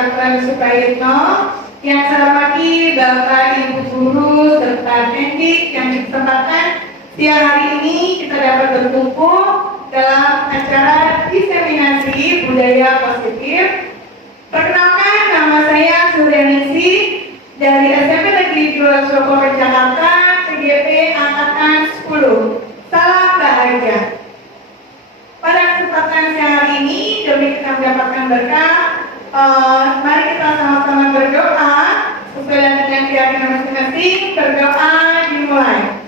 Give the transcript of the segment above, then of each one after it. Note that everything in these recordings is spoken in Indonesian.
Dr. Suprayitno, yang saya hormati Bapak Ibu Guru serta pendidik yang berkesempatan siang hari ini kita dapat berkumpul dalam acara diseminasi budaya positif. Perkenalkan, nama saya Suryaningsi dari SMP Negeri 2 Surabaya Jakarta, PGP Angkatan 10. Salam bahagia. Pada kesempatan siang hari ini, demi kita mendapatkan berkah, mari kita sama-sama berdoa sesuai dengan keyakinan masing-masing. Berdoa dimulai.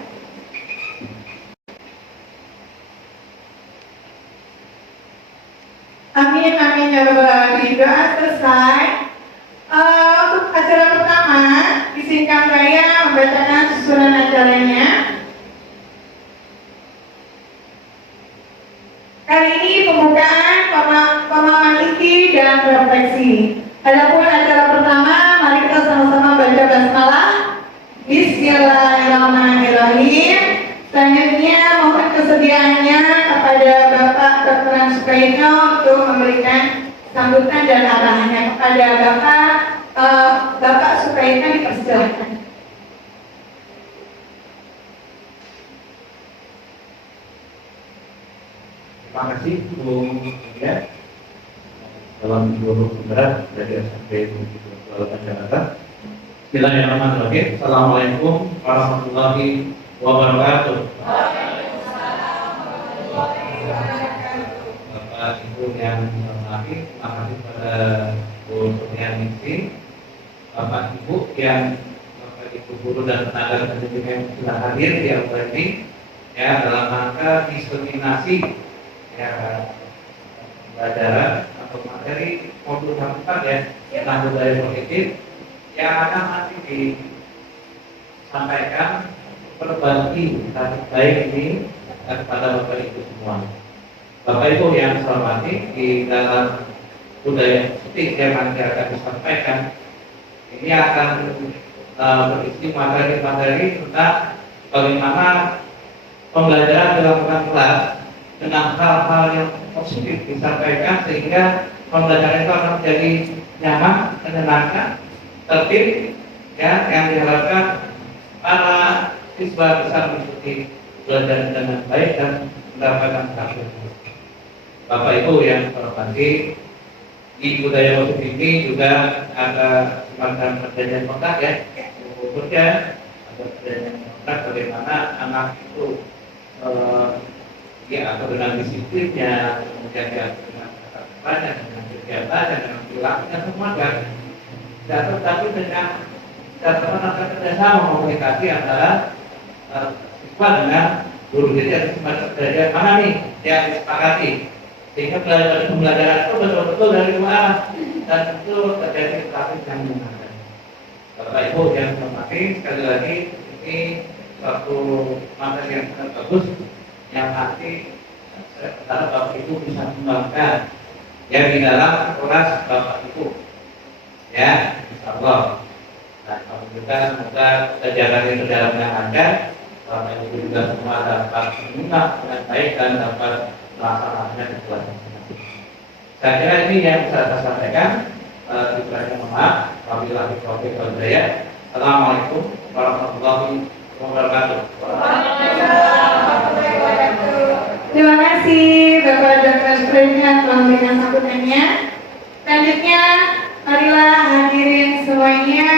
Amin, amin ya rabbal alamin. Doa selesai. Untuk acara pertama, izinkan saya membacakan susunan acaranya. Kali ini pembukaan, pemahaman inti dan refleksi. Adapun acara pertama, mari kita sama-sama baca basmalah. Bismillahirrahmanirrahim. Selanjutnya mohon kesediaannya kepada Bapak Dr. Suprayitno untuk memberikan sambutan dan arahannya. Kepada Bapak Suprayitno dipersilakan. Terima kasih Bu Media. Salam guru berat dari SMP Negeri 2 Jakarta. Bismillahirrahmanirrahim. Assalamualaikum warahmatullahi wabarakatuh. Bapak Ibu yang hormati, terima kasih kepada Bu Suryaningsi, Bapak Ibu yang Bapak Ibu guru dan tenaga pendidik yang sudah hadir di acara ini, ya, dalam rangka diseminasi ya pembelajaran atau materi modul 4 ya tentang budaya positif yang akan nanti disampaikan berbagi baik ini kepada Bapak Ibu semua. Bapak Ibu yang saya hormati, di dalam budaya positif yang nanti akan disampaikan ini akan berisi materi-materi tentang bagaimana pembelajaran dilakukan kelas dengan hal-hal yang positif disampaikan sehingga pembelajaran itu akan menjadi nyaman, menyenangkan, tertib, ya, yang diharapkan para siswa bisa mengikuti belajar dengan baik dan mendapatkan hasil. Bapak Ibu yang hormati, di budaya positif ini juga ada semacam perjanjian kontrak ya, khususnya ada perjanjian kontrak bagaimana anak itu atau dengan disiplinnya, kemudian diatur dengan kata-katanya, dengan kegiatannya, dengan perilakunya semua kan. Tetapi dengan catatan akan kerjasama komunikasi antara siswa dengan guru. Jadi ada semacam kerja mana nih yang disepakati sehingga pembelajaran itu betul-betul dari dua arah dan itu terjadi praktik yang menyenangkan. Bapak Ibu yang hormati, sekali lagi ini suatu materi yang sangat bagus yang nanti Bapak Ibu bisa kembangkan ya di dalam kelas Bapak Ibu ya, insyaallah. Nah, juga semoga pelajaran itu dalam yang ada Bapak Ibu juga semua dapat menyimak dengan baik dan dapat melaksanakannya di kelas. Saya kira ini yang bisa saya sampaikan. Diberikan maaf, wabillahi taufiq wal hidayah. Assalamualaikum warahmatullahi wabarakatuh. Terima kasih Bapak Dr. Suprayitno telah memberikan sambutannya. Selanjutnya, marilah hadirin semuanya,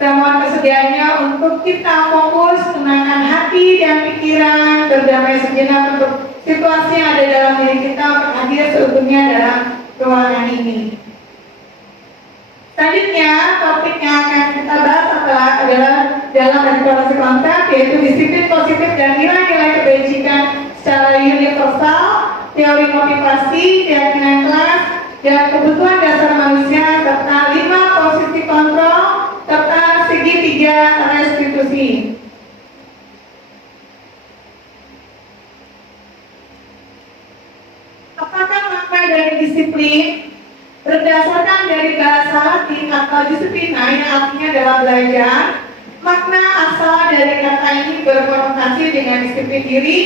saya mohon kesediaannya untuk kita fokus, tenangkan hati dan pikiran, berdamai sejenak untuk situasi yang ada dalam diri kita untuk hadir seutuhnya dalam ruangan ini. Selanjutnya, topik yang akan kita bahas adalah dalam edukasi konsep, yaitu disiplin positif dan nilai-nilai kebajikan secara universal, teori motivasi, keyakinan kelas, dan kebutuhan dasar manusia, serta 5 posisi kontrol, serta segitiga restitusi. Apakah makna dari disiplin? Berdasarkan dari bahasa Latin atau disiplina yang artinya adalah belajar, makna asal dari kata ini berkonotasi dengan disiplin diri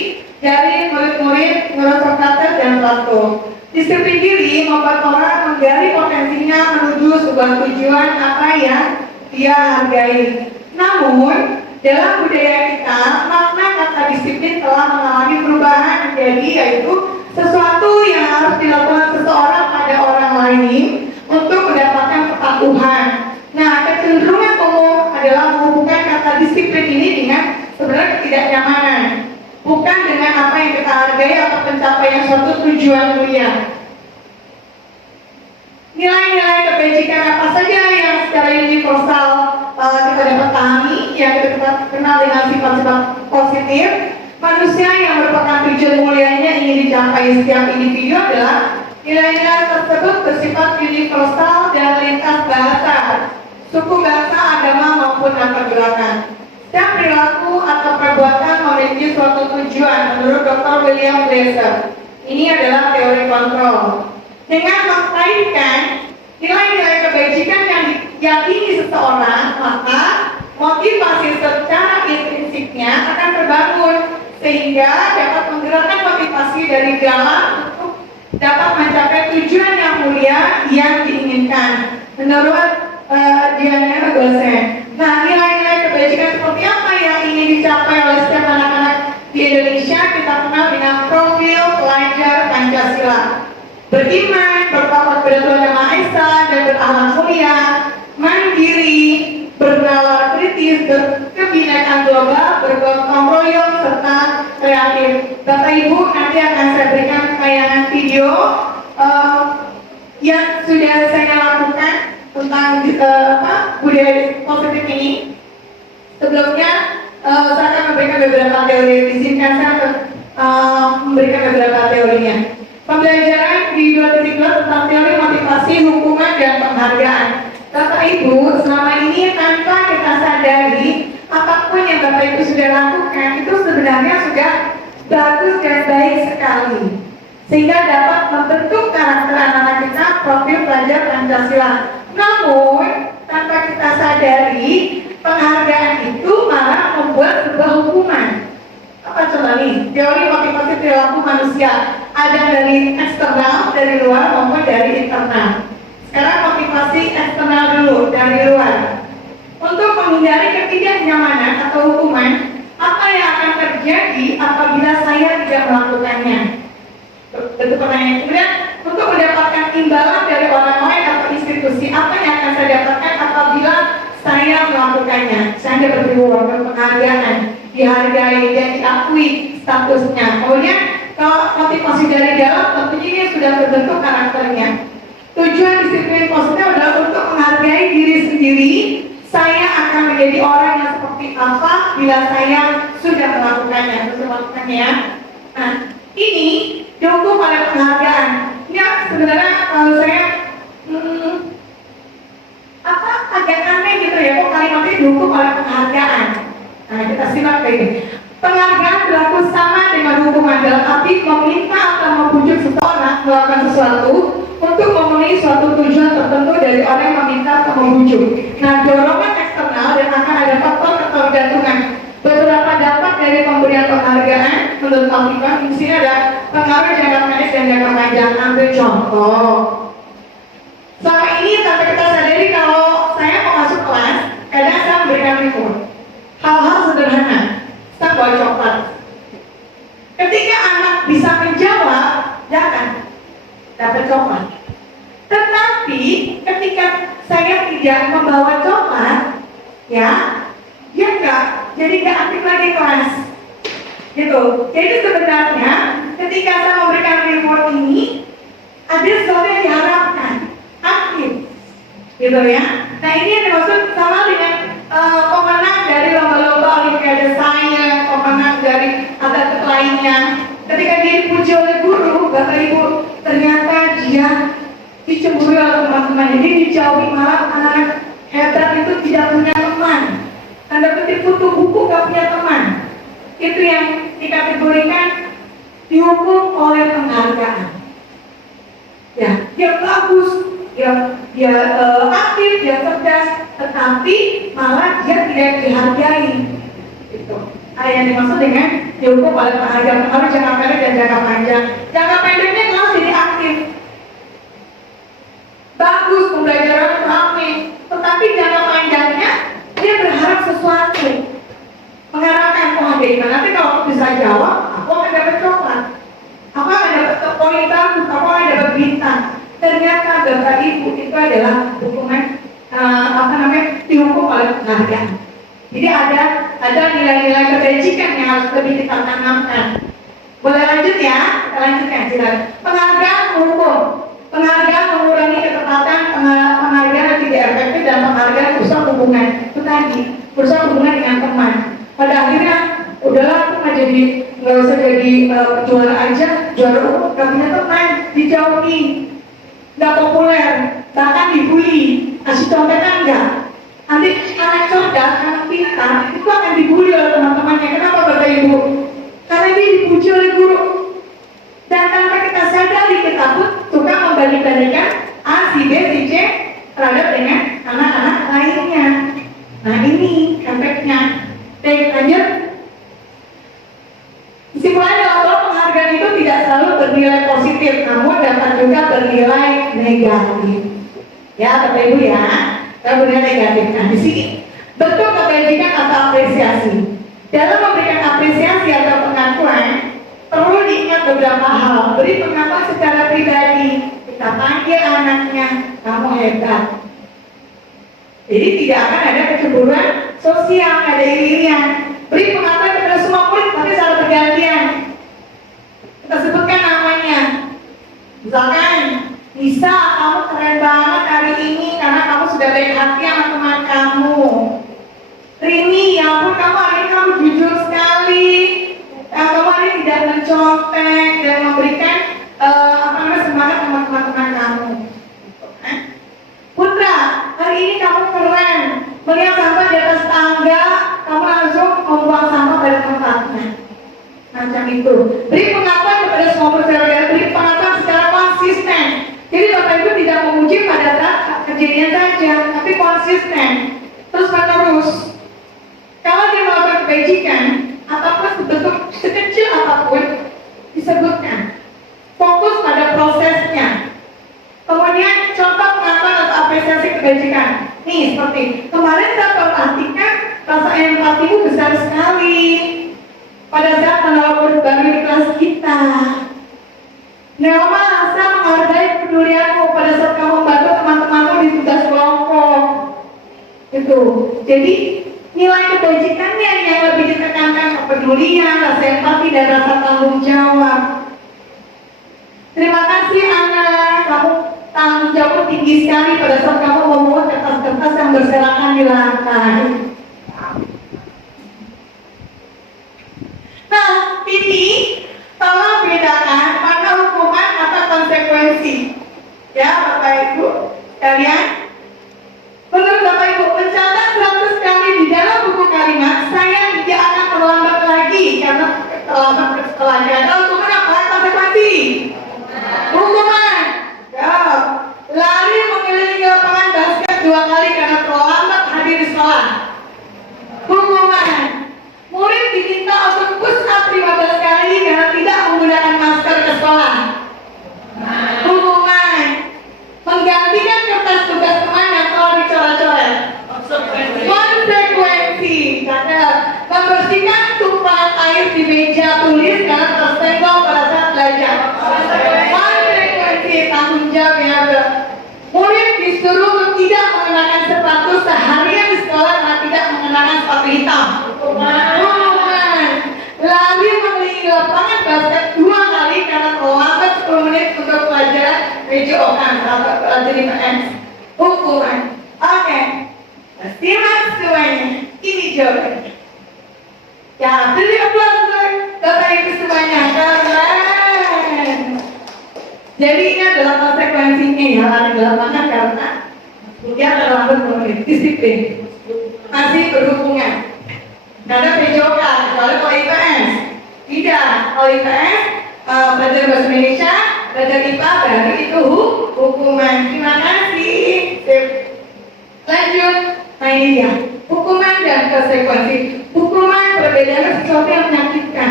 dari murid-murid menurut Socrates dan Plato. Disiplin diri membuat orang menggali potensinya menuju sebuah tujuan apa yang dia hargai. Namun, dalam budaya kita, makna kata disiplin telah mengalami perubahan menjadi yaitu sesuatu yang harus dilakukan seseorang pada orang lain untuk mendapatkan kepatuhan. Nah, kecenderungan umum adalah menghubungkan kata disiplin ini dengan sebenarnya ketidaknyamanan, bukan dengan apa yang kita hargai atau pencapaian suatu tujuan mulia. Nilai-nilai kebajikan apa saja yang secara universal kita dapat pahami, yang kita kenal dengan sifat-sifat positif. Manusia yang merupakan tujuan mulianya ingin dicapai setiap individu adalah nilai-nilai tersebut bersifat universal dan lintas bahasa, suku, bangsa, agama maupun antar gerakan. Setiap perilaku atau perbuatan memiliki suatu tujuan menurut Dr. William Glasser. Ini adalah teori kontrol. Dengan mengkaitkan nilai-nilai kebajikan yang diyakini seseorang, maka motivasi secara intrinsiknya akan terbangun sehingga dapat menggerakkan motivasi dari dalam untuk dapat mencapai tujuan yang mulia yang diinginkan. Menurut Diana Gosen. Nah, nilai-nilai kebajikan seperti apa yang ingin dicapai oleh setiap anak-anak di Indonesia kita kenal dengan profil pelajar Pancasila. Beriman, bertakwa kepada Tuhan Yang Maha Esa dan berakhlak mulia, mandiri, bernalar kritis, berkebinekaan global, bergotong royong serta kreatif. Bapak Ibu, nanti akan saya berikan tayangan video yang sudah saya lakukan tentang budaya positif ini. Sebelumnya saya akan memberikan beberapa teori. Izinkan saya memberikan beberapa teorinya. Pembelajaran di 2.2 tentang teori motivasi, hukuman, dan penghargaan. Bapak Ibu, selama ini tanpa kita sadari, apapun yang Bapak Ibu sudah lakukan itu sebenarnya sudah bagus dan baik sekali, sehingga dapat membentuk karakter anak-anak kita, profil pelajar Pancasila. Namun, tanpa kita sadari, penghargaan itu malah membuat sebuah hukuman. Apa coba nih? Teori motivasi perilaku manusia ada dari eksternal, dari luar maupun dari internal. Sekarang motivasi eksternal dulu, dari luar. Untuk menghindari ketidaknyamanan atau hukuman, apa yang akan terjadi apabila saya tidak melakukannya? Bentuk pertanyaan. Kemudian, untuk mendapatkan imbalan dari orang lain atau institusi, apa yang akan saya dapatkan apabila saya melakukannya? Saya dapat reward, penghargaan, dihargai dan diakui statusnya. Kemudian, kalau motivasi dari dalam, tentunya ini sudah terbentuk karakternya. Tujuan disiplin positif adalah untuk menghargai diri sendiri. Saya akan menjadi orang yang seperti apa bila saya sudah melakukannya. Sudah melakukannya ya. Nah, ini diukur pada penghargaan. Ini sebenarnya kalau saya agak aneh gitu ya, kok kalimatnya diukur pada penghargaan. Nah, kita simak kayak ini. Penghargaan berlaku sama dengan hukuman, dalam arti meminta atau membujuk seseorang melakukan sesuatu untuk memenuhi suatu tujuan tertentu dari orang yang meminta atau membujuk. Nah, dorongan eksternal dan akan ada faktor ketergantungan. Beberapa dampak dari pemberian penghargaan menurut Alkitab di sini ada pengaruh jangka pendek dan jangka panjang. Ambil contoh. Selama ini sampai kita sadari kalau saya mau masuk kelas, kadang saya memberikan reward. Hal-hal sederhana, saya bawa coklat. Ketika anak bisa menjawab, jangan dapat coklat. Tetapi ketika saya tidak membawa coklat, ya, dia jadi nggak aktif lagi kelas. Gitu. Jadi sebenarnya ketika saya memberikan reward ini, ada sesuatu yang diharapkan, aktif, gitu ya. Nah, ini yang dimaksud sama dengan pemenang dari lomba-lomba Olimpiade Sains, pemenang dari atlet lainnya. Ketika dia dipuji oleh guru, Bapak Ibu, ternyata dia dicemburu oleh teman-temannya, dia dijauhi, malah anak-anak hebat itu tidak punya teman. Tanda kutip butuh buku, gak punya teman. Itu yang dikategorikan dihukum oleh penghargaan. Ya, dia bagus, dia aktif, dia cerdas, tetapi malah dia tidak dihargai. Itu yang dimaksud dengan dihukum oleh penghargaan. Pengaruh jangka pendek dan jangka panjang. Jangka pendeknya kalau jadi aktif, bagus, pembelajaran ramai, tetapi jangka panjangnya dia berharap sesuatu, mengharapkan penghargaan. Nanti kalau aku bisa jawab, aku akan dapat coklat, aku akan dapat poin bagus, aku akan dapat bintang. Ternyata Bapak Ibu itu adalah hukuman dihukum oleh penghargaan. Jadi ada nilai-nilai kebajikan yang harus lebih kita tanamkan. Boleh lanjut ya? Kita lanjutkan silakan. Penghargaan hukum, penghargaan mengurangi ketepatan, penghargaan yang tidak efektif, dan penghargaan merusak hubungan. Itu tadi, merusak hubungan dengan teman. Pada akhirnya, udahlah aku nggak usah jadi juara aja, juara umum, nggak punya teman, dijauhi, nggak populer, bahkan dibully. Kasih contekan enggak? Nanti anak cerdas, anak pintar itu akan dibully oleh teman-temannya. Kenapa Bapak Ibu? Karena dia dipuji oleh guru. Dan tanpa kita sadari, kita pun suka membanding-bandingkan A, si B, si C terhadap dengan anak-anak lainnya. Nah ini efeknya. Baik, lanjut. Kesimpulannya bahwa penghargaan itu tidak selalu bernilai positif, namun dapat juga bernilai negatif. Ya, Bapak Ibu ya, kita bernilai negatif. Nah di sini bentuk kebajikan atau apresiasi. Dalam memberikan apresiasi atau pengakuan, perlu diingat beberapa hal. Beri pengakuan secara pribadi. Kita panggil anaknya, kamu hebat. Jadi tidak akan ada kecemburuan sosial, ada iri-irian. Beri pengakuan kepada semua murid, tapi secara bergantian. Kita sebutkan namanya. Misalkan, Nisa, kamu keren banget hari ini karena kamu sudah baik hati sama teman kamu. Rini, ya ampun kamu hari ini kamu jujur sekali. Kamu hari ini tidak mencontek dan memberikan semangat sama teman-teman kamu. Putra, hari ini kamu keren. Melihat sampah di atas tangga, kamu langsung membuang sampah pada tempatnya. Macam itu. Beri pengakuan kepada semua persaudara, beri pengakuan secara konsisten. Jadi Bapak Ibu tidak memuji pada saat kejadian saja, tapi konsisten, terus menerus. Kalau dia melakukan kebajikan, apapun bentuk sekecil apapun disebutkan. Fokus pada prosesnya. Kemudian contoh pengakuan atau apresiasi kebajikan. Nih seperti kemarin saya perhatikan rasa empatimu besar sekali pada saat menolak murid baru di kelas kita. Neoma, saya menghargai kepedulianmu pada saat kamu membantu teman-temanmu di tugas kelompok. Itu. Jadi nilai kebajikannya yang lebih ditekankan kepedulian, rasa empati, dan rasa tanggung jawab. Terima kasih anak, kamu tanggung jawab tinggi sekali pada saat kamu memungut kertas-kertas yang berserakan di lantai. Nah, ini tolong bedakan mana hukuman atau konsekuensi. Ya, Bapak Ibu sekalian. Menurut Bapak Ibu, mencatat 100 kali di dalam buku kalimat, saya tidak akan terlambat lagi karena terlambat setelahnya. Ada hukuman apa? Konsekuensi. Hukuman. Ya. Lari mengelilingi lapangan basket 2 kali karena terlambat hadir di sekolah. Hukuman. Murid diminta untuk push up 15 kali karena tidak menggunakan masker ke sekolah. Hukuman. Menggantikan kertas tugas teman yang telah dicoret-coret. Konsekuensi. Catat. Membersihkan tumpahan air di meja tulis karena tersenggol pada saat belajar. Konsekuensi tanggung jawab ya. Murid disuruh untuk tidak mengenakan sepatu seharian di sekolah karena tidak mengenakan sepatu hitam. Hukuman. Lari mengelilingi lapangan basket 2 kali karena terlambat 10 menit untuk pelajaran PJOK atau pelajaran IPS. Hukuman. Oke. Simak semuanya. Ini jawabannya. Ya, beri aplaus untuk Bapak Ibu semuanya. Keren. Jadi ini adalah konsekuensinya ya, lari di lapangan karena dia terlambat 10 menit. Disiplin. Masih berhubungan. Karena PJOK, kecuali kalau IPS tidak, kalau IPS belajar bahasa Indonesia, belajar IPA, berarti itu hukuman. Terima kasih. Sip. Lanjut. Nah ini dia, hukuman dan konsekuensi. Hukuman perbedaannya sesuatu yang menyakitkan.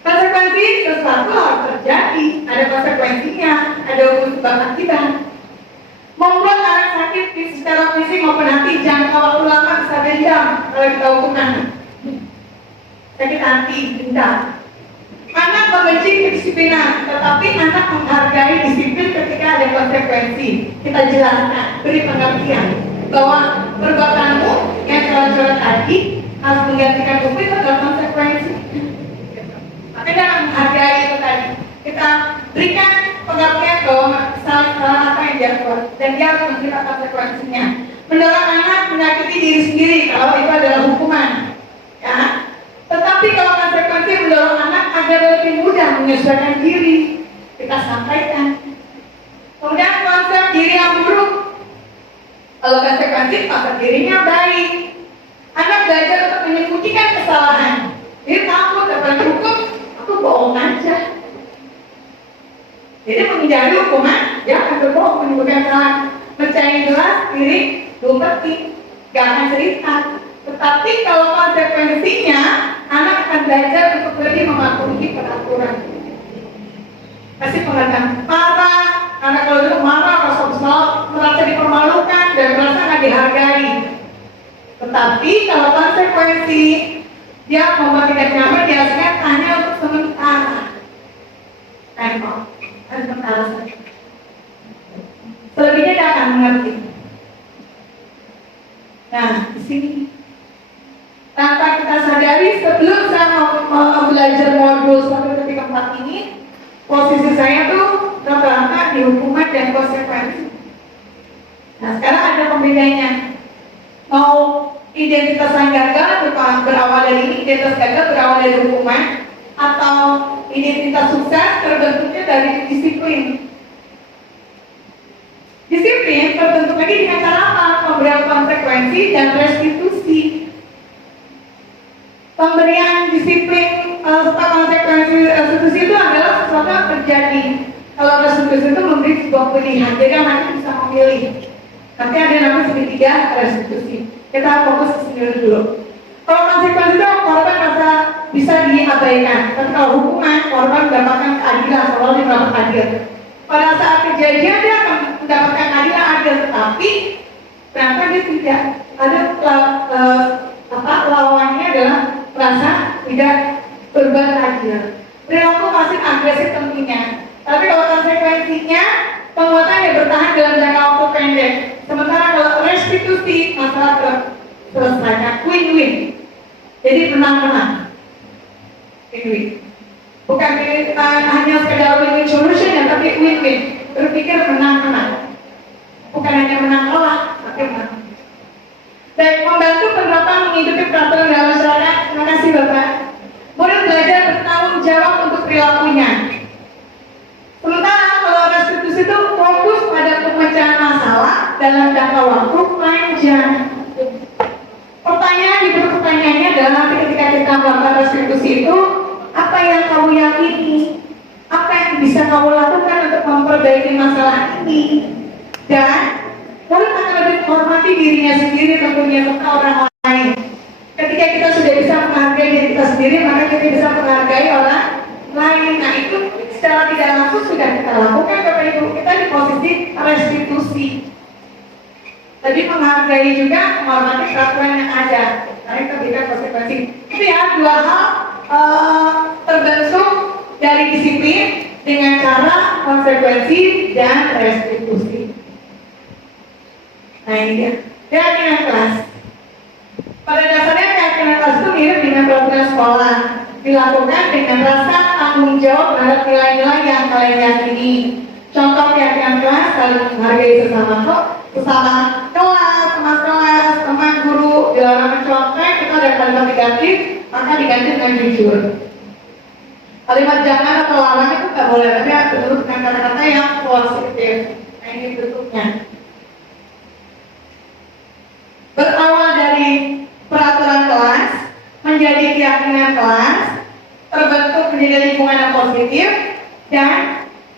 Konsekuensi sesuatu harus terjadi, ada konsekuensinya, ada hukum sebab akibat. sakit secara fisik maupun hati, jangka waktu lama bisa dendam kalau kita hukuman. Sakit hati, dendam. Anak membenci kedisiplinan, tetapi anak menghargai disiplin ketika ada konsekuensi. Kita jelaskan, beri pengertian bahwa perbuatanmu yang curhat-curhat tadi harus menggantikan hukum itu adalah konsekuensi. Maka dalam menghargai itu tadi, kita berikan pengertian bahwa salah apa yang dia buat dan dia harus menerima konsekuensinya. Mendorong anak menyakiti diri sendiri kalau itu adalah hukuman, ya. Tetapi kalau konsekuensi mendorong anak agar lebih mudah menyesuaikan diri, kita sampaikan. Kemudian konsep diri yang buruk, kalau konsekuensi maka dirinya baik. Anak belajar untuk menyembunyikan kesalahan. Dia takut dapat hukum, aku bohong aja. Jadi menghindari hukuman, dia akan berbohong menyebutkan kesalahan. Percaya jelas diri, belum penting, gak akan cerita. Tetapi kalau konsekuensinya, anak akan belajar untuk lebih mematuhi peraturan. Kasih pengertian, marah, anak kalau itu marah, merasa dipermalukan dan merasa nggak dihargai. Tetapi kalau konsekuensi dia membuat tidak nyaman, biasanya hanya untuk sementara. Tempo, dan sementara saja. Selebihnya dia akan mengerti. Nah, di sini tanpa kita sadari sebelum saya mau belajar modul 1.4 ini, posisi saya tuh rata-rata di hukuman dan konsekuensi. Nah, sekarang ada pembedanya. Mau identitas yang gagal berawal dari ini, identitas gagal berawal dari hukuman, atau identitas sukses terbentuknya dari disiplin. Disiplin terbentuk lagi dengan cara apa? Pemberian konsekuensi dan restitusi. Pemberian disiplin serta konsekuensi restitusi itu adalah sesuatu yang terjadi. Kalau restitusi itu memberi sebuah pilihan, jadi anak bisa memilih. Nanti ada namanya segitiga restitusi. Kita fokus ke sini dulu. Kalau konsekuensi itu korban merasa bisa diabaikan, tapi kalau hukuman korban mendapatkan keadilan, kalau dia mendapat adil. Pada saat kejadian dia akan mendapatkan keadilan adil, tetapi ternyata dia tidak ada lawannya adalah merasa tidak berbuat adil. Perilaku masih agresif tentunya. Tapi kalau konsekuensinya penguatan yang bertahan dalam jangka waktu pendek. Sementara kalau restitusi masalah terselesaikan, win-win. Jadi menang-menang. Win-win. Bukan hanya sekedar win-win solution ya, tapi win-win. Berpikir menang-menang. Bukan hanya menang kalah, tapi menang. Dan membantu penerapan menghidupi peraturan dalam masyarakat. Terima kasih Bapak. Murid belajar bertanggung jawab untuk perilakunya. Sementara kalau restitusi itu fokus pada pemecahan masalah dalam jangka waktu panjang. Pertanyaannya adalah nanti ketika kita melakukan restitusi itu, apa yang kamu yakini? Apa yang bisa kamu lakukan untuk memperbaiki masalah ini? Dan lalu akan lebih menghormati dirinya sendiri tentunya serta orang lain. Ketika kita sudah bisa menghargai diri kita sendiri, maka kita bisa menghargai orang lain. Nah itu secara tidak langsung sudah kita lakukan Bapak Ibu. Kita di posisi restitusi. Jadi menghargai juga menghormati peraturan yang ada. Karena kita berikan konsekuensi. Itu ya dua hal terbentuk dari disiplin dengan cara konsekuensi dan restitusi. Nah ini dia. Keyakinan kelas. Pada dasarnya keyakinan kelas itu mirip dengan peraturan sekolah. Dilakukan dengan rasa tanggung jawab terhadap nilai-nilai yang kalian yakini. Contoh keyakinan kelas saling menghargai sesama kelas, teman guru, dilarang mencontek, itu ada kalimat negatif, maka diganti dengan jujur. Kalimat jangan atau larang itu nggak boleh, tapi harus dengan kata-kata yang positif. Nah ini bentuknya. Berawal dari peraturan kelas, menjadi keyakinan kelas, terbentuk menjadi lingkungan yang positif, dan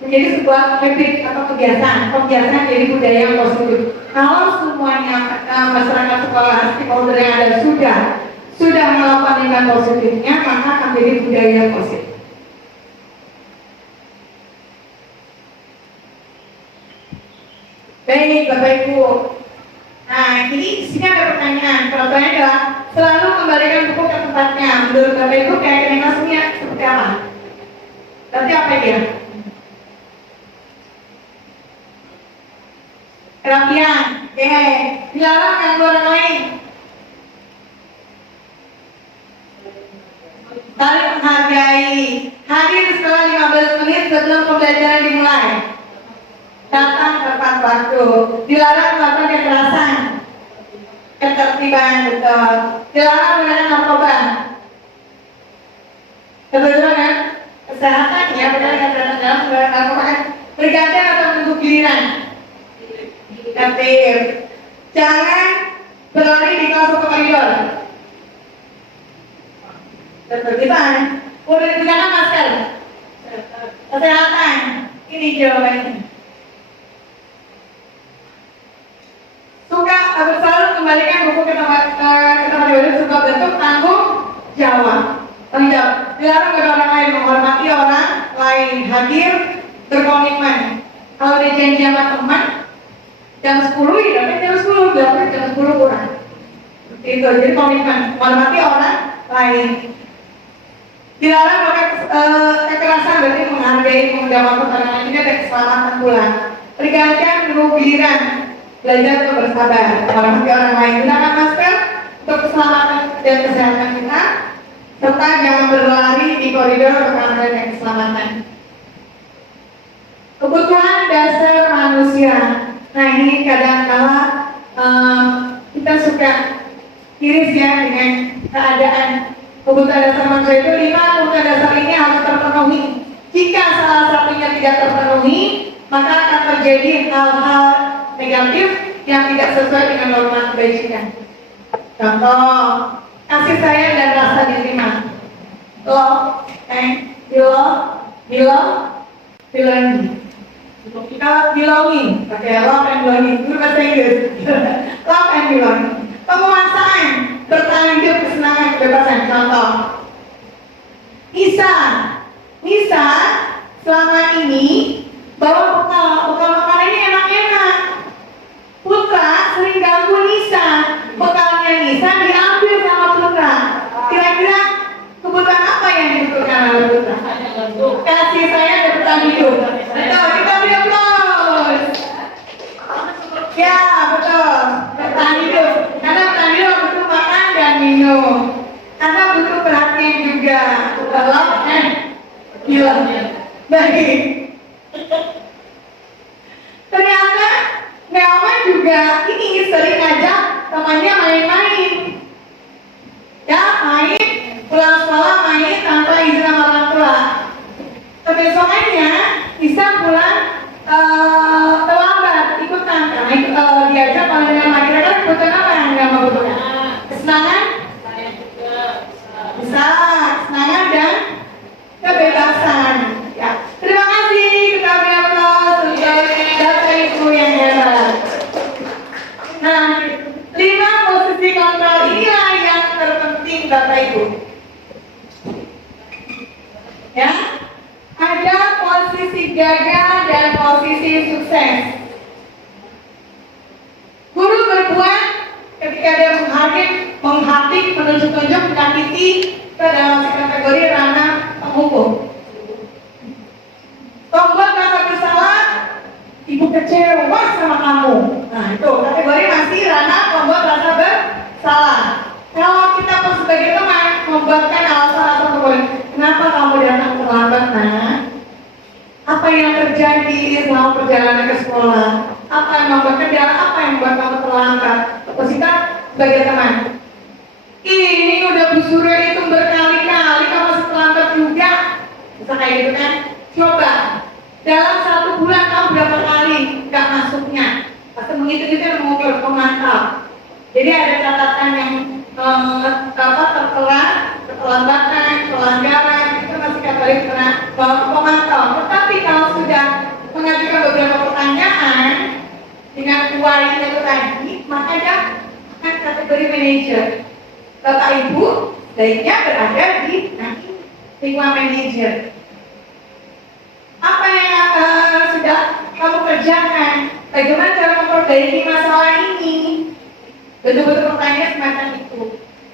menjadi sebuah habit atau kebiasaan jadi budaya yang positif. Kalau semuanya masyarakat sekolah stakeholder yang ada sudah melakukan lingkungan positifnya, maka akan menjadi budaya yang positif. Baik Bapak Ibu, Nah, ini di sini ada pertanyaan. Pertanyaannya adalah selalu kembalikan buku ke tempatnya. Menurut Bapak Ibu keyakinan Masnya seperti apa? Berarti apa dia? Kerapian. Oke. Dilarang ganggu orang lain. Saling menghargai. Hadir setelah 15 menit sebelum pembelajaran dimulai. Datang tepat waktu. Dilarang melakukan kekerasan. Ketertiban, betul. Dilarang menggunakan narkoba. Kebetulan kan? Kesehatan ya, benar kesehatan dalam menggunakan narkoba kan bergantian atau menunggu giliran. Tertib. Jangan berlari di kelas atau koridor. Ketertiban. Udah digunakan masker. Kesehatan. Ini jawabannya. Suka atau selalu kembalikan buku ke tempat dulu. Suka bentuk tanggung jawab. Tanggung jawab. Dilarang kepada orang lain, menghormati orang lain, hadir, berkomitmen. Kalau dia janji sama teman jam 10 ya, jam 10 berarti jam 10 kurang. Itu jadi komitmen, menghormati orang lain. Dilarang pakai kekerasan, berarti menghargai, menjawab pertanyaan lain, juga ada keselamatan pula. Pergantian menunggu giliran. Belajar untuk bersabar, menghormati orang lain, gunakan masker untuk keselamatan dan kesehatan kita, serta jangan berlari di koridor untuk keamanan dan keselamatan. Kebutuhan dasar manusia. Nah ini kadang-kala kita suka iris ya dengan keadaan. Kebutuhan dasar manusia itu 5 kebutuhan dasar ini harus terpenuhi. Jika salah satunya tidak terpenuhi, maka akan terjadi hal-hal negatif yang tidak sesuai dengan norma kebajikan. Contoh, kasih sayang dan rasa diterima. Love and belonging. Kalau belonging, pakai love and belonging, itu bahasa Inggris. Love and belonging. Penguasaan, bertahan hidup, kesenangan, kebebasan. Contoh, Nisa selama ini bawa bekal makanan ini enak-enak. Putra sering ganggu Nisa, bekalnya Nisa diambil sama Putra. Kira-kira kebutuhan apa yang dibutuhkan oleh Putra? Kasih sayang dan bertahan hidup. Betul, kita beri aplaus. Ya, betul. Bertahan hidup. Karena bertahan hidup butuh makan dan minum. Karena butuh perhatian juga. Love and belonging. Baik. Ternyata Neoman juga ini sering ngajak temannya main-main. Ya, main, pulang sekolah main tanpa izin sama orang tua. Kebesokannya bisa pulang terlambat ikutan karena diajak main-main lagi. Kira-kira kebutuhan apa yang nggak mau butuhkan? Kesenangan? Bisa, kesenangan dan kebebasan. Ya, terima kasih kita beri aplaus untuk Bapak Ibu yang hebat. Nah, 5 posisi kontrol inilah yang terpenting Bapak Ibu. Ya, ada posisi gagal dan posisi sukses. Guru berbuat ketika dia menghadik, menunjuk-nunjuk, menyakiti ke dalam kategori ranah penghukum. Membuat rasa bersalah, ibu kecewa sama kamu. Nah itu kategori masih ranah membuat rasa bersalah. Kalau kita pun sebagai teman membuatkan alasan kenapa kamu datang terlambat, nah? Apa yang terjadi selama perjalanan ke sekolah? Apa yang membuat kendala? Apa yang membuat kamu terlambat? Terus kita sebagai teman. Ini udah busur itu berkali-kali kamu masih terlambat juga. Bisa kayak gitu kan? Coba dalam 1 bulan kamu berapa kali nggak masuknya? Pasti menghitung-hitung dan mengukur pemantau. Jadi ada catatan yang tertera, keterlambatan, pelanggaran itu masih kategori kena pemantau. Tetapi kalau sudah mengajukan beberapa pertanyaan dengan kualitas itu tadi, maka dia akan kategori manajer. Bapak Ibu baiknya berada di lingkungan manajer. Apa yang sudah kamu kerjakan? Bagaimana cara memperbaiki masalah ini? Betul-betul pertanyaan semacam itu.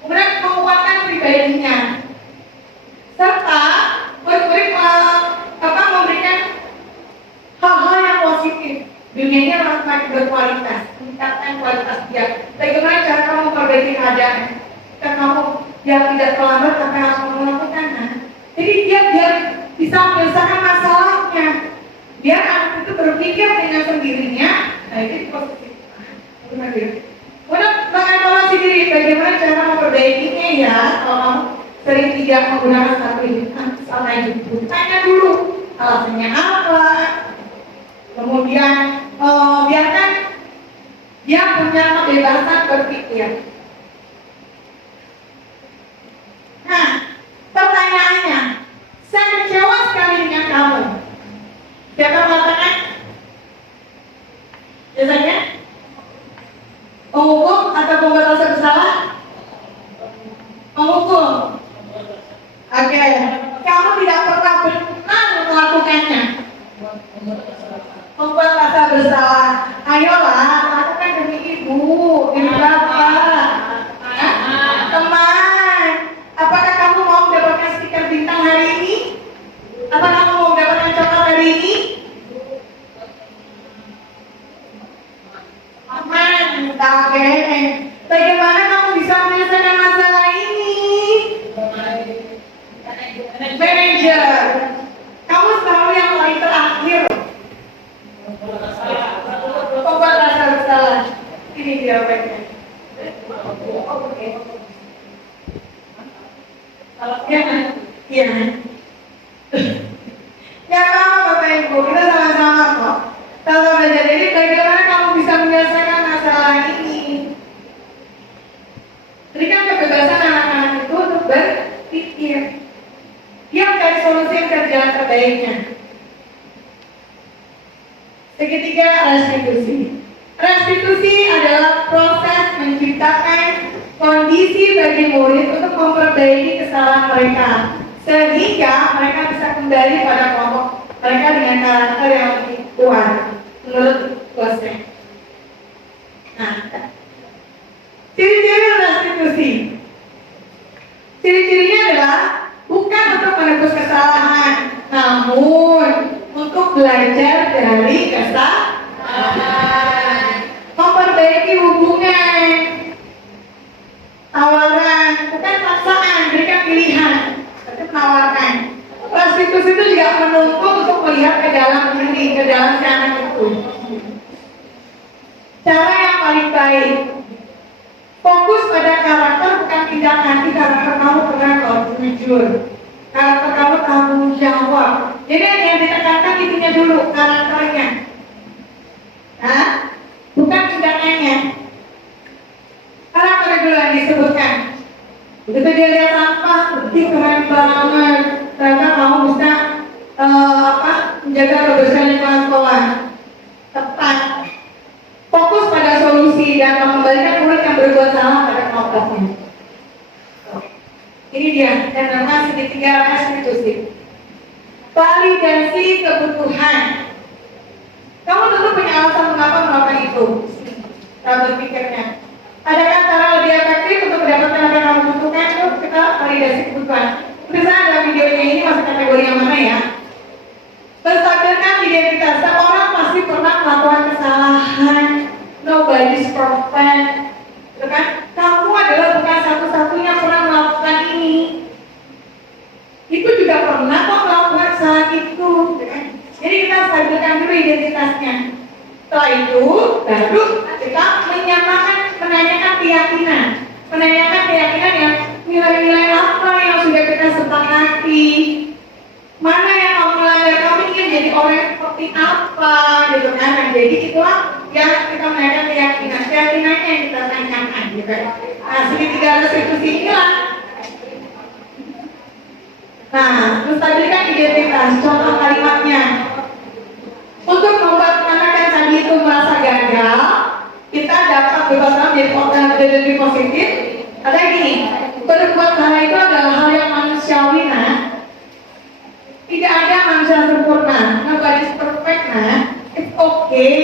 Kemudian menguatkan pribadinya, serta murid-murid memberikan hal-hal yang positif. Dunianya semakin berkualitas, meningkatkan kualitas dia. Bagaimana cara kamu memperbaiki keadaan? Jika kamu yang tidak terlambat, apa yang harus kamu lakukan? Jadi dia biar bisa menyelesaikan masalahnya. Biar anak itu berpikir dengan sendirinya. Nah itu positif. Kemudian mengevaluasi diri, bagaimana cara memperbaikinya ya? Kalau kamu sering tidak menggunakan satu misalnya itu, tanya dulu alasannya apa. Kemudian biarkan dia punya kebebasan berpikir. Nah, pertanyaannya, saya kecewa sekali dengan kamu. Siapa mengatakan? Biasanya menghukum atau membuat rasa bersalah? Menghukum. Oke, kamu tidak pernah benar melakukannya. Membuat rasa bersalah. Ayolah, lakukan demi ibu, demi bapak, teman. Apakah kamu mau mendapatkan stiker bintang hari ini? Apa kamu mau mendapatkan coklat hari ini? Aman, oke. Bagaimana kamu bisa menyelesaikan masalah ini? Manager, kamu selalu yang paling terakhir. Membuat rasa bersalah. Ini jawabannya. Iya. Ya kamu Bapak Ibu, kita sama-sama kok. Sama belajar. Jadi bagaimana kamu bisa menyelesaikan masalah ini? Berikan kebebasan anak-anak itu untuk berpikir. Dia mencari solusi yang kerjaan terbaiknya. Ketiga, restitusi. Restitusi adalah proses menciptakan kondisi bagi murid untuk memperbaiki kesalahan mereka, sehingga mereka bisa kembali pada kelompok mereka dengan karakter yang lebih kuat menurut dosen. Nah, ciri-ciri restitusi. Ciri-cirinya adalah bukan untuk menebus kesalahan, namun untuk belajar dari kesalahan, memperbaiki hubungan, tawaran, bukan paksaan, berikan pilihan, tapi menawarkan. Restitusi itu juga menuntut untuk melihat ke dalam diri, ke dalam si anak itu. Cara yang paling baik, fokus pada karakter, bukan tindak nanti karakter kamu pernah kalau jujur. Karakter kamu tanggung jawab. Jadi yang ditekankan intinya dulu karakternya. Nah, bukan tindakannya. Karakter dulu yang disebutkan. Begitu dia lihat sampah, berarti keren banget. Ternyata kamu bisa menjaga kebersihan lingkungan sekolah. Tepat. Fokus pada solusi dan mengembalikan murid yang berbuat salah pada kelompoknya. Ini dia yang namanya segitiga restitusi. Validasi kebutuhan. Kamu tentu punya alasan mengapa melakukan itu. Cara berpikirnya. Adakah cara lebih efektif untuk mendapatkan apa yang kamu butuhkan? Yuk kita validasi kebutuhan. Misalnya dalam videonya ini masuk kategori yang mana ya? Menstabilkan identitas. Seorang pasti pernah melakukan kesalahan. Nobody's perfect. Kan? Kamu adalah bukan satu-satunya pernah melakukan ini. Itu juga pernah kok melakukan saat itu. Kan? Jadi kita stabilkan dulu identitasnya. Setelah itu, baru kita menanyakan keyakinan. Menanyakan keyakinan yang nilai-nilai apa yang sudah kita sepakati. Mana yang kamu melanggar, kamu ingin jadi orang seperti apa, gitu kan? Nah, jadi itulah yang kita menanyakan keyakinan. Keyakinannya yang kita tanyakan, gitu. Nah, segitiga restitusi inilah. Nah, terus tadi kan identitas, contoh kalimatnya. Untuk membuat anak yang tadi itu merasa gagal, kita dapat berusaha menjadi positif. Ada gini, berbuat hal itu adalah hal yang manusiawi, nah. Tidak ada manusia sempurna, nobody's perfect, nah. It's okay.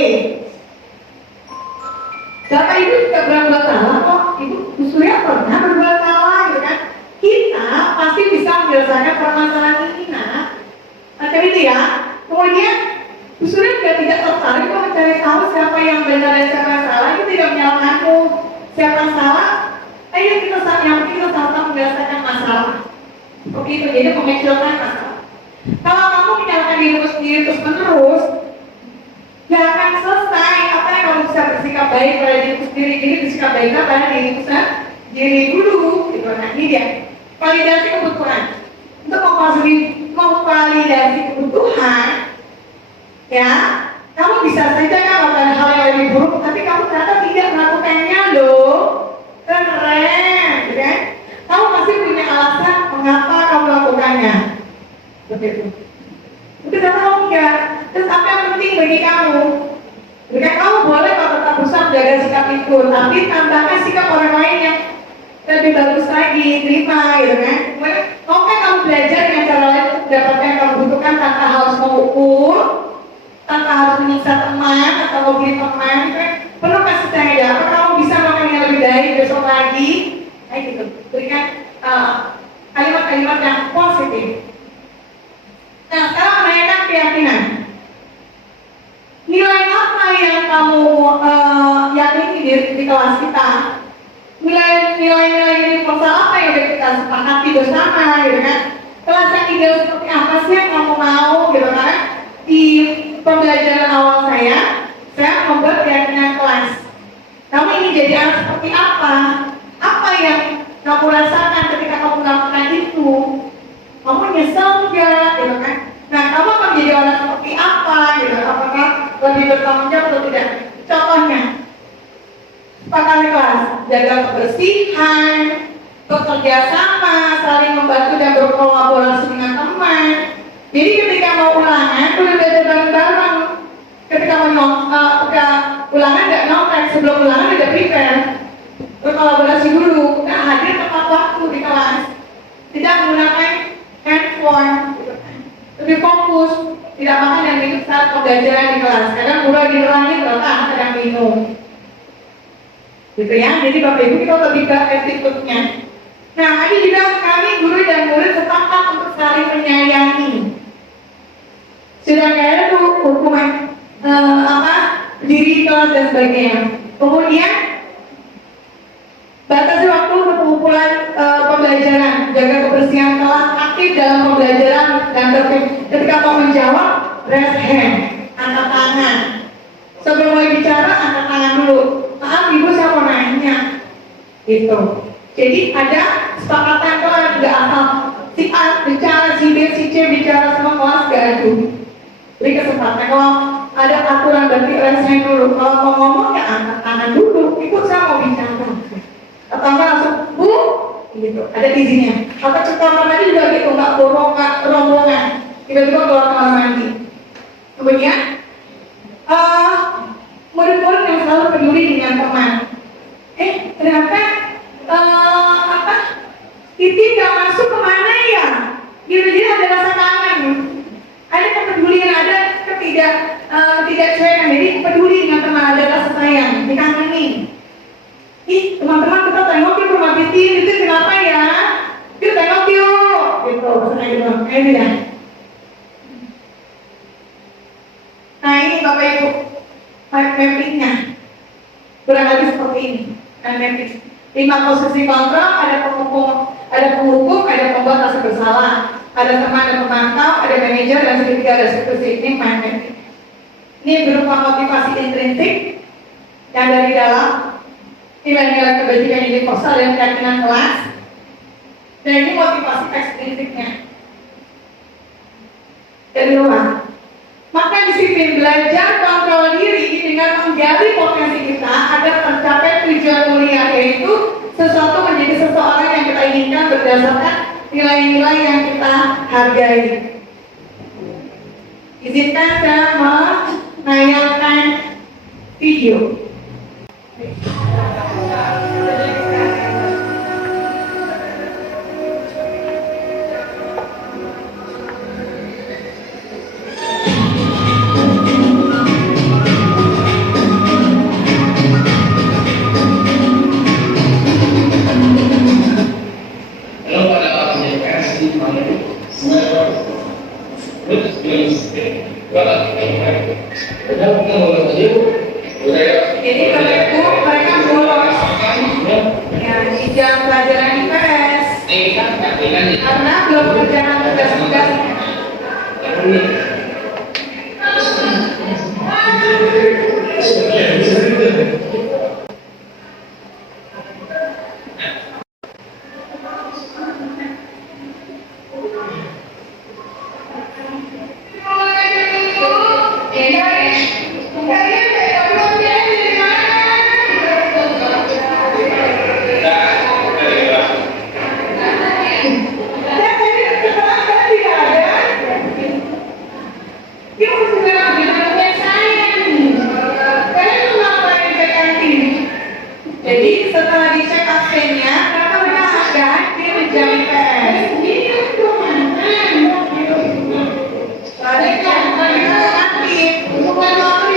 Bapak Ibu juga berbuat salah kok. Ibu Surya pernah berbuat salah, gitu kan? Kita pasti bisa menyelesaikan permasalahan ini, nak. Macam itu ya. Kemudian Bu Surya juga tidak tertarik kok mencari tahu siapa yang benar dan siapa yang salah. Itu tidak menyalahkanmu. Siapa yang salah? Ayo kita sama-sama menyelesaikan masalah. Seperti itu, jadi mengecilkan masalah. Kalau kamu menyalahkan dirimu sendiri terus-menerus, gak akan selesai. Apa yang kamu bisa bersikap baik pada dirimu sendiri, jadi bersikap baiklah pada dirimu sendiri dulu. Gitu. Nah ini dia, validasi kebutuhan. Untuk memvalidasi kebutuhan, ya, kamu bisa saja kan melakukan hal yang lebih buruk, tapi kamu ternyata tidak melakukannya loh. Keren, gitu kan? Kamu pasti punya alasan mengapa kamu melakukannya. Begitu. Itu udah tahu enggak? Terus apa yang penting bagi kamu? Jadi kamu boleh kalau tetap berusaha menjaga sikap itu, tapi tambahkan sikap orang lain yang lebih bagus lagi, terima, gitu kan? Oke, kamu belajar dengan cara lain untuk mendapatkan yang kamu butuhkan tanpa harus mengukur, tanpa harus menyiksa teman atau membeli teman, kan? Perlu kasih saya apa kamu bisa melakukan yang lebih baik besok lagi, kayak gitu. Berikan kalimat-kalimat yang positif. Nah, sekarang menanyakan keyakinan. Nilai apa yang kamu yakini di kelas kita? Nilai-nilai universal apa yang udah kita sepakati bersama, gitu kan? Kelas yang ideal seperti apa sih yang kamu mau, gitu kan? Di pembelajaran awal saya membuat keyakinan kelas. Kamu ingin jadi anak seperti apa? Apa yang kamu rasakan ketika kamu melakukan itu? Kamu nyesel enggak, gitu kan? Nah, kamu akan jadi orang seperti apa, gitu? Apakah lebih bertanggung jawab atau tidak? Contohnya, pakar kelas, jaga kebersihan, bekerja sama, saling membantu dan berkolaborasi dengan teman. Jadi ketika mau ulangan, udah belajar bareng-bareng. Ketika mau ulangan nggak nonton, sebelum ulangan udah prepare, berkolaborasi dulu, nggak hadir tepat waktu di kelas, tidak menggunakan handphone, lebih fokus, tidak makan dan minum saat pembelajaran di kelas. Kadang guru lagi nerangin, ternyata sedang minum. Gitu ya, jadi Bapak Ibu kita lebih ke attitude-nya. Nah, ini juga kami guru dan murid sepakat untuk saling menyayangi. Sudah kayak itu hukuman diri kelas dan sebagainya. Kemudian batasi waktu untuk pengumpulan pembelajaran, jaga kebersihan kelas, aktif dalam pembelajaran dan tertib. Ketika mau menjawab, raise hand, angkat tangan. Sebelum mulai bicara, angkat tangan dulu. Maaf ibu, saya mau nanya. Gitu. Jadi ada kesepakatan kelas, nggak asal si A bicara, si B, si C bicara, semua kelas gaduh. Beri kesempatan. Kalau ada aturan berarti raise hand dulu. Kalau mau ngomong ya angkat tangan dulu. Ikut saya mau bicara. Atau enggak langsung bu, gitu. Ada izinnya. Atau kamar mandi juga gitu, nggak rombongan. Tiba-tiba keluar kamar mandi. Kemudian murid-murid yang selalu peduli dengan teman. Ternyata Titi nggak masuk kemana ya? Jadi ada rasa kangen, ada kepedulian, ada ketidakcuekan. Jadi peduli dengan teman, ada rasa sayang, dikangeni. Ih, teman-teman kita tengok yuk rumah Titi, itu kenapa ya? Yuk tengok yuk, gitu, maksudnya gitu. Ini ya. Nah ini Bapak Ibu, mappingnya kurang lebih seperti ini. Dan mapping 5 posisi kontrol, ada penghukum, ada pembuat rasa bersalah, ada teman, ada pemantau, ada manajer, dan segitiga ada eksekusi. Ini mapping. Ini berupa motivasi intrinsik yang dari dalam, nilai-nilai kebajikan universal dan keyakinan kelas, dan ini motivasi ekstrinsiknya dari luar. Maka disiplin belajar kontrol diri dengan menggali potensi kita agar tercapai tujuan mulia, yaitu sesuatu menjadi seseorang yang kita inginkan berdasarkan nilai-nilai yang kita hargai. Izinkan saya menayangkan video. karena belum mengerjakan tugas-tugasnya. Jadi setelah dicek absennya, kenapa mereka ada di menjadi PS? Tadi kan mereka aktif, bukan tahu kan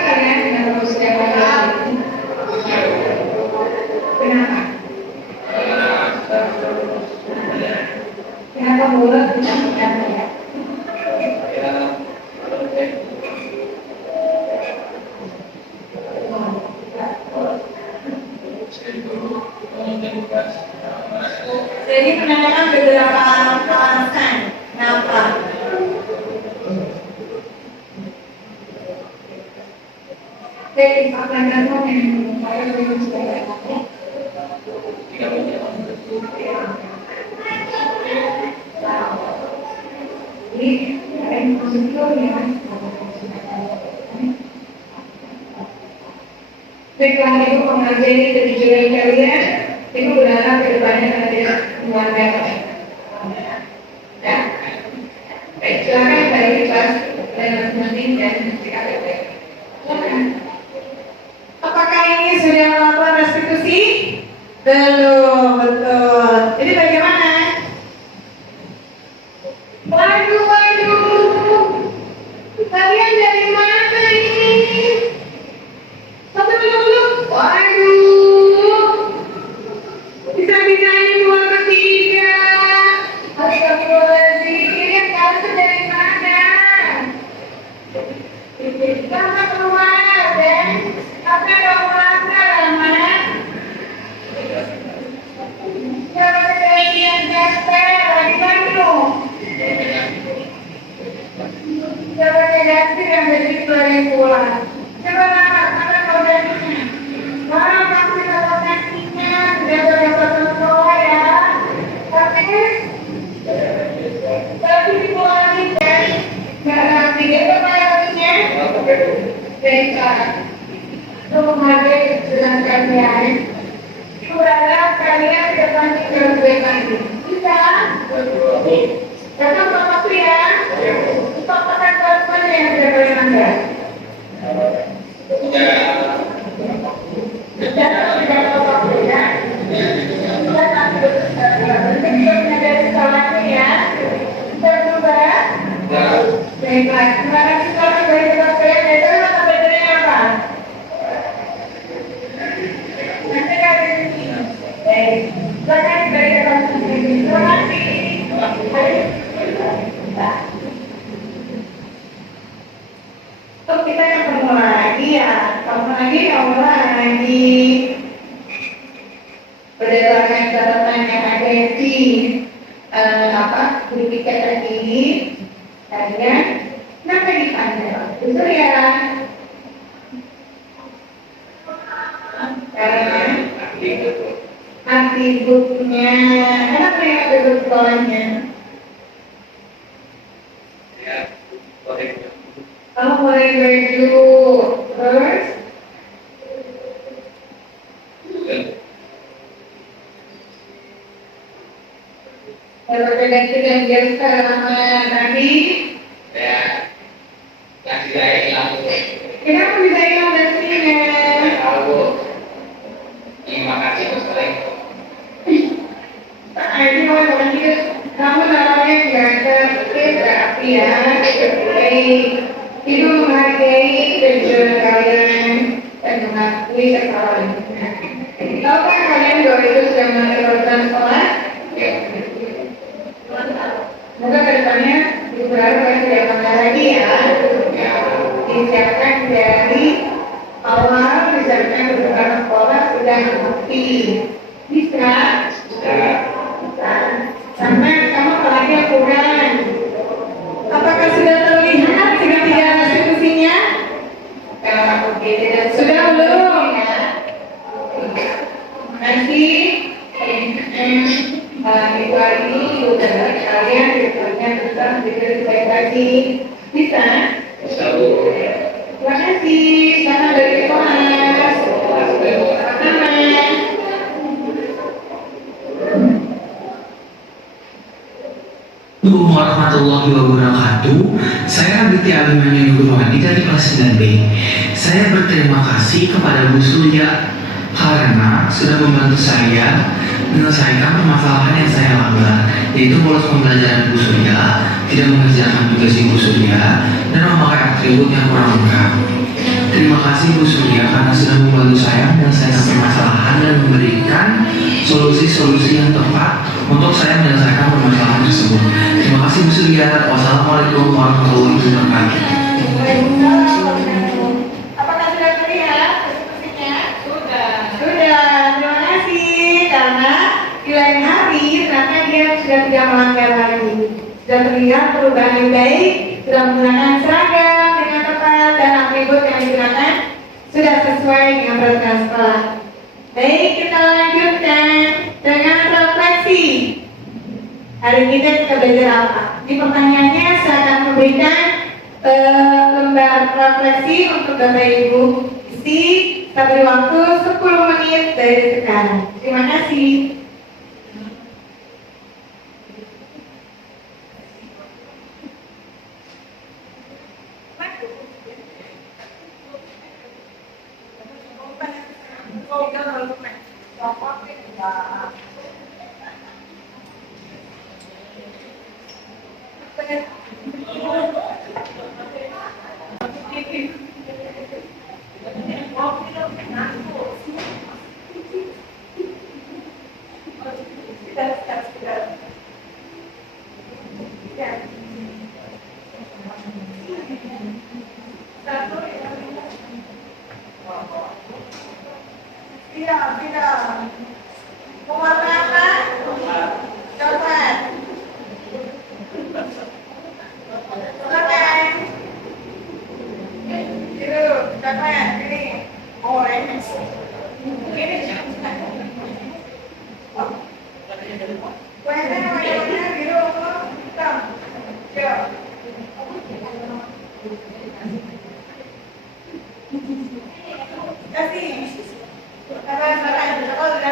kalian dengan terus kenapa? Kenapa mulut tidak ya? Jadi menandakan beberapa alasan kenapa. Jadi akan datang yang saya belum selesai. Ini ada yang positif ya. Baiklah, itu mengajari kejujuran kalian. Itu berharap ke depannya ada temuan mereka. Ya, baik, silakan dari kelas dan nanti dan KPP. Apakah ini sudah melakukan restitusi? Belum, betul. Jadi bagaimana? Waduh, kalian dari mana ini? Satu dulu. Waduh, bisa-bisanya 2 per 3. Astagfirullahaladzim, kalian dari mana? Kita keluar dan apa dong lama? Coba kalian daftar di Bandung. Coba redaksi yang dari pulang. Coba mana kodenya? Mana kasih kodenya? Sudah dapat sekolah ya. Tapi di pulang ini kan nggak ngerti apa kodenya? Baiklah. Untuk menghargai dengan kalian, berharap kalian dapat lebih lagi. Bisa? Datang ke waktu ya. Untuk teman-teman yang ada pada Anda. Datang ke waktu ya. Kita ambil bentuknya dari sekolahnya ya. Kita coba. Baiklah. Terima kasih sekali dari kalian. Itu apa bedanya apa? Nanti kalian di sini. Baik. Silakan dari kalian sendiri. Terima kasih. Kita ketemu lagi ya, berdasarkan catatan yang ada di di tiket tadi, kalian kenapa dipanggil? Betul ya? Karena atributnya, kenapa yang atribut sekolahnya? Kamu mulai baju terus kalau sudah biasa sama tadi kenapa bisa hilang bersihnya? Ini mau lanjut, kamu namanya belajar berarti ya, baik. Itu menghargai tujuan kalian dan mengakui kesalahannya. Tahukah kalian bahwa itu sudah menjadi urusan sekolah? Semoga kedepannya berharap kalian tidak pernah lagi ya. Disiapkan dari Awal misalnya kedudukan sekolah sudah terbukti. Bisa? Sampai kamu apalagi yang kurang? Apakah sudah terlihat segitiga restitusinya? Oke, sudah belum? Terima kasih. Ibu Ari, Ibu dan kalian sebetulnya tetap diberi baik lagi. Bisa? Terima kasih. Selamat dari kelas. Sama-sama. Assalamualaikum warahmatullahi wabarakatuh. Saya Aditya Abimanyu Nurwani dari kelas 9B. Saya berterima kasih kepada Bu Surya karena sudah membantu saya menyelesaikan permasalahan yang saya lambat, yaitu bolos pembelajaran Bu Surya, tidak mengerjakan tugas Ibu Surya, dan memakai atribut yang kurang lengkap. Terima kasih Bu Surya karena sudah membantu saya menyelesaikan permasalahan dan memberikan solusi-solusi yang tepat untuk saya menyelesaikan permasalahan tersebut. Terima kasih Bu Surya. Wassalamualaikum warahmatullahi wabarakatuh. Apakah sudah terlihat restitusinya? Sudah. Terima kasih karena di lain hari ternyata dia sudah tidak melanggar lagi. Sudah terlihat perubahan yang baik, sudah menggunakan seragam dengan tepat dan atribut yang digunakan sudah sesuai dengan peraturan sekolah. Baik, kita lanjutkan dengan refleksi. Hari ini kita belajar apa? Di pertanyaannya saya akan memberikan lembar refleksi untuk Bapak Ibu isi. Kita beri waktu 10 menit dari sekarang. Terima kasih. Tidak. Mewarna apa? Coklat. Selesai. Biru, coklat, ini orange. Ini coklat. Warna biru, hitam. Hijau. Kasih. Sabar, coklat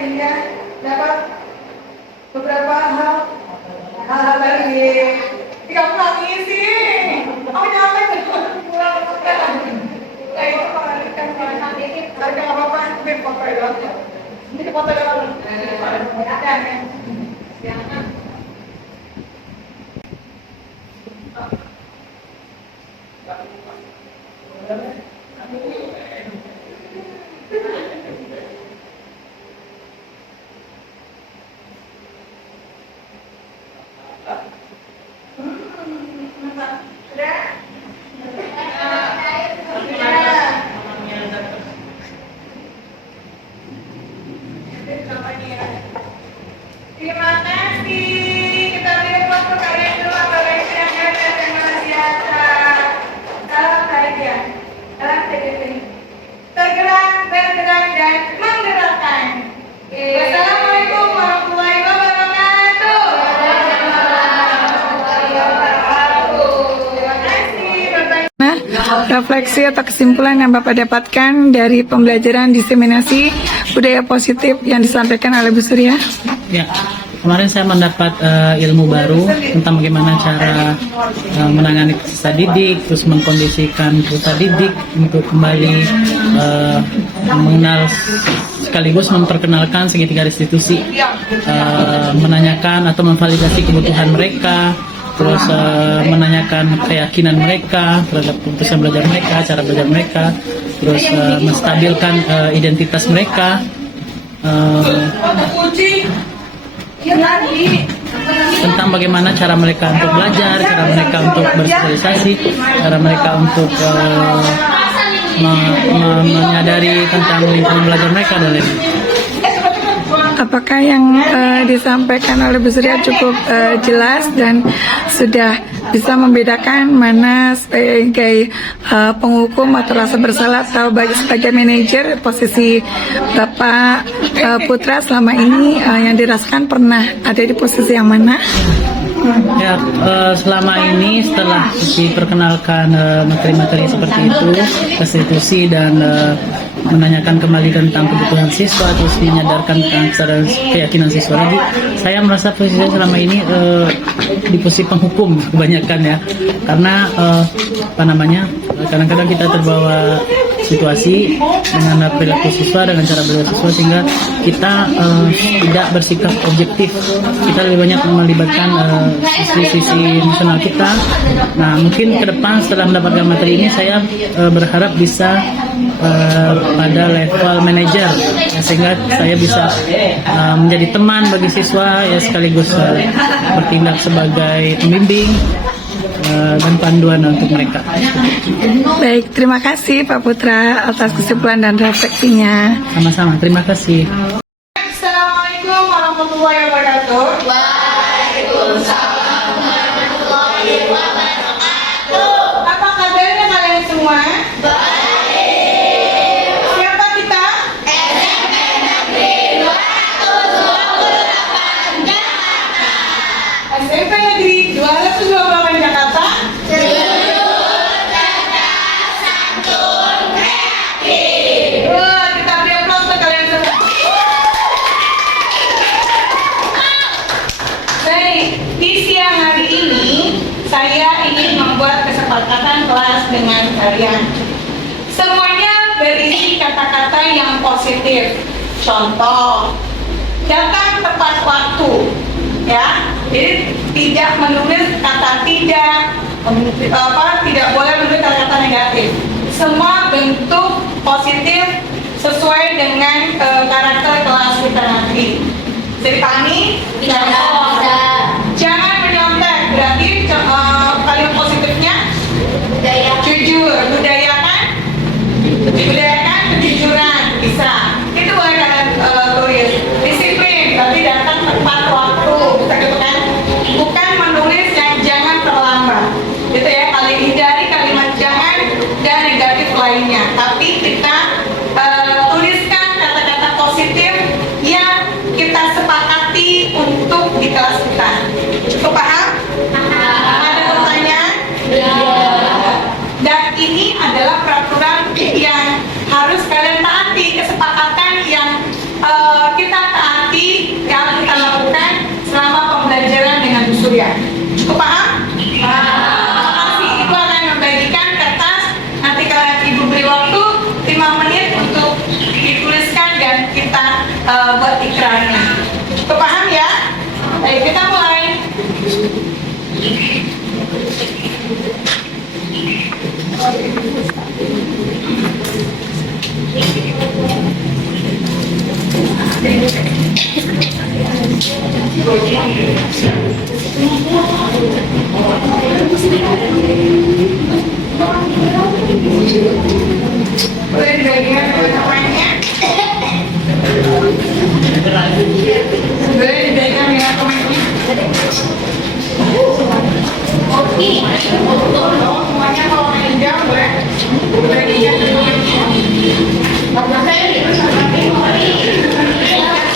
sehingga dapat beberapa hal dari kamu nangis sih. Aku nyampe harga apa-apa, foto doang. Ini foto doang. Terima kasih. Kita lihat foto kalian dulu apa yang ada. Terima kasih atas. Salam bahagia. Salam sejahtera. Tergerak, bergerak dan menggerakkan. Wassalamualaikum warahmatullahi wabarakatuh. Terima kasih Bapak. Nah, refleksi atau kesimpulan yang Bapak dapatkan dari pembelajaran diseminasi budaya positif yang disampaikan oleh Bu Surya. Ya, kemarin saya mendapat ilmu baru tentang bagaimana cara menangani siswa didik, terus mengkondisikan peserta didik untuk kembali mengenal sekaligus memperkenalkan segitiga institusi, menanyakan atau memvalidasi kebutuhan mereka, terus menanyakan keyakinan mereka terhadap keputusan belajar mereka, cara belajar mereka, terus menstabilkan identitas mereka. Tentang bagaimana cara mereka untuk belajar, cara mereka untuk bersosialisasi, cara mereka untuk menyadari tentang lingkungan belajar mereka dan lain-lain. Apakah yang disampaikan oleh Bu Surya cukup jelas dan sudah bisa membedakan mana sebagai penghukum atau rasa bersalah atau sebagai manajer posisi Bapak Putra selama ini yang dirasakan pernah ada di posisi yang mana? Ya, selama ini setelah diperkenalkan materi-materi seperti itu, konstitusi dan menanyakan kembali tentang kebutuhan siswa, terus menyadarkan tentang kesadaran keyakinan siswa lagi, saya merasa posisi saya selama ini di posisi penghukum kebanyakan ya, karena kadang-kadang kita terbawa situasi dengan perilaku siswa, dengan cara belajar siswa, sehingga kita tidak bersikap objektif. Kita lebih banyak melibatkan sisi emosional kita. Nah, mungkin ke depan setelah mendapatkan materi ini, saya berharap bisa pada level manajer, ya, sehingga saya bisa menjadi teman bagi siswa, ya, sekaligus bertindak sebagai pembimbing dan panduan untuk mereka. Baik, terima kasih Pak Putra atas kesimpulan dan refleksinya. Sama-sama, terima kasih. Assalamualaikum warahmatullahi wabarakatuh. Waalaikumsalam warahmatullahi wabarakatuh. Apa kabarnya kalian semua? Baik. Siapa kita? SMP Negeri 228 Jakarta. SMP Negeri 228 Jakarta. Kita beri aplaus untuk kalian semua. Baik, di siang hari ini saya ingin membuat kesepakatan kelas dengan kalian. Semuanya berisi kata-kata yang positif. Contoh, datang tepat waktu, ya. Jadi tidak menulis kata tidak, tidak boleh menulis kata-kata negatif. Semua bentuk positif sesuai dengan karakter kelas kita nanti. Bisa dipahami? Jangan menyontek. Berarti kalimat positifnya jujur, budayakan kejujuran, bisa. Itu boleh kalian tulis. Disiplin, berarti datang tepat waktu, bisa gitu kan? Bukan menulis yang jangan terlambat. Gitu ya, hindari kalimat jangan dan negatif lainnya. Tapi kita tuliskan kata-kata Paham? Makasih. Ibu akan membagikan kertas. Nanti kalau Ibu beri waktu 5 menit untuk dituliskan dan kita buat ikrarnya. Paham ya? Baik, kita mulai. Boleh dibagikan teman-temannya? Boleh dibagikan dengan temannya? Semuanya kalau main jam boleh dibagikan dengan temannya.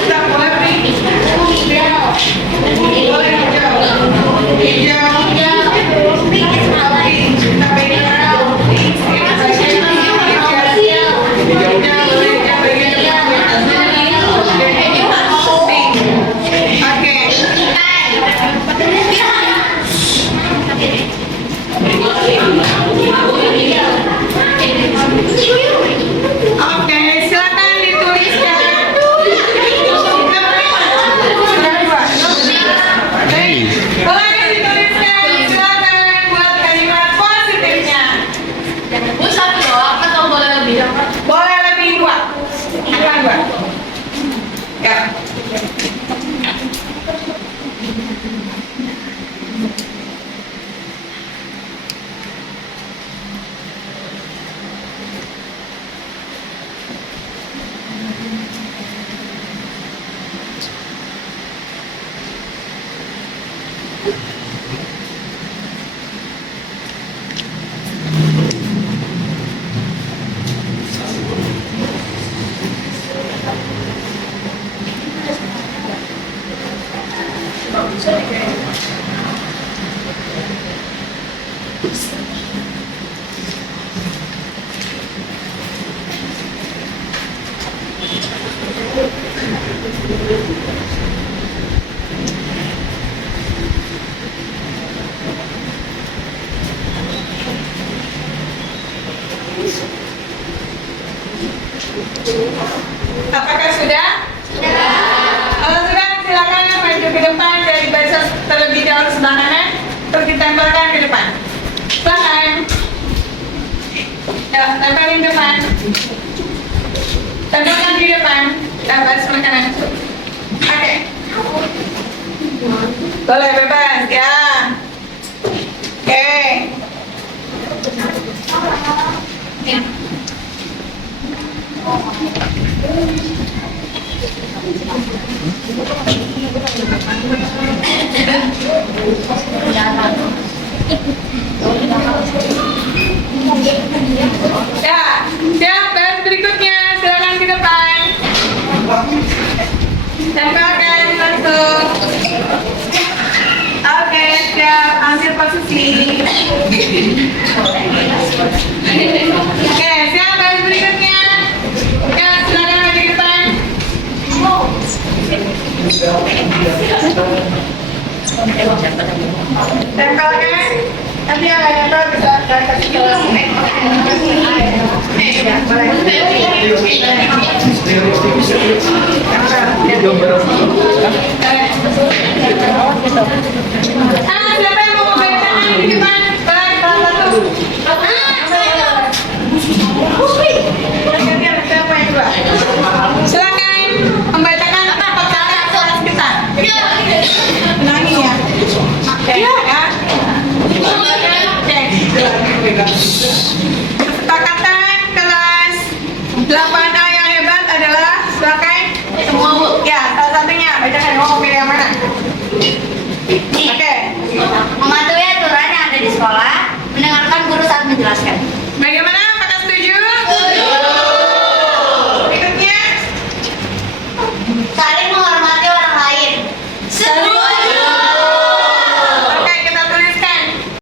Sudah boleh beri. Boleh hijau. Hijau. Oke, silakan dituliskan. Boleh dituliskan, silakan buat kalimat positifnya. Satu doang atau boleh lebih? Boleh lebih 2. Silakan 2. Ya. Apakah sudah? Kalau sudah, silakan maju ke depan dari baca terlebih dahulu sebelah kanan, terus ditempelkan ke depan. Silakan. Ya, tempelin depan. Tempelkan di depan. Dan baca sebelah kanan. Oke. Boleh bebas, ya. Oke. Ya, siap. Baris berikutnya, silakan ke depan. Tempelkan langsung. Oke, siap. Ambil posisi. Oke, siap. Baris berikutnya. Ya, silakan maju ke depan. Tempelkan. Nanti yang nempel bisa kasih ke boleh.